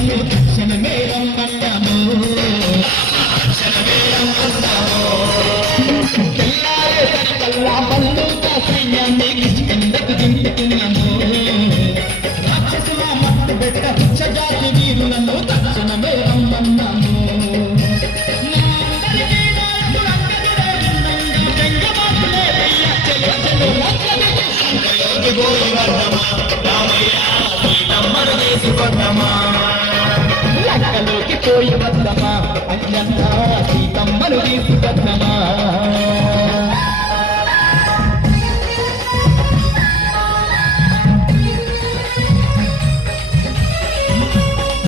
వీరులను తక్షణమే రమ్మన్నాము తెల్లారేసరికల్లా బంధువుల సైన్యాన్ని కిందకు దింపుతున్నాము రాక్షసుల మట్టు పెట్ట జాతి వీరులను తక్షణమే రమ్మన్నాము లక్కలోకి పోయి వద్దమా అయ్యన్నా సీతమ్మను తీసుకొద్దమా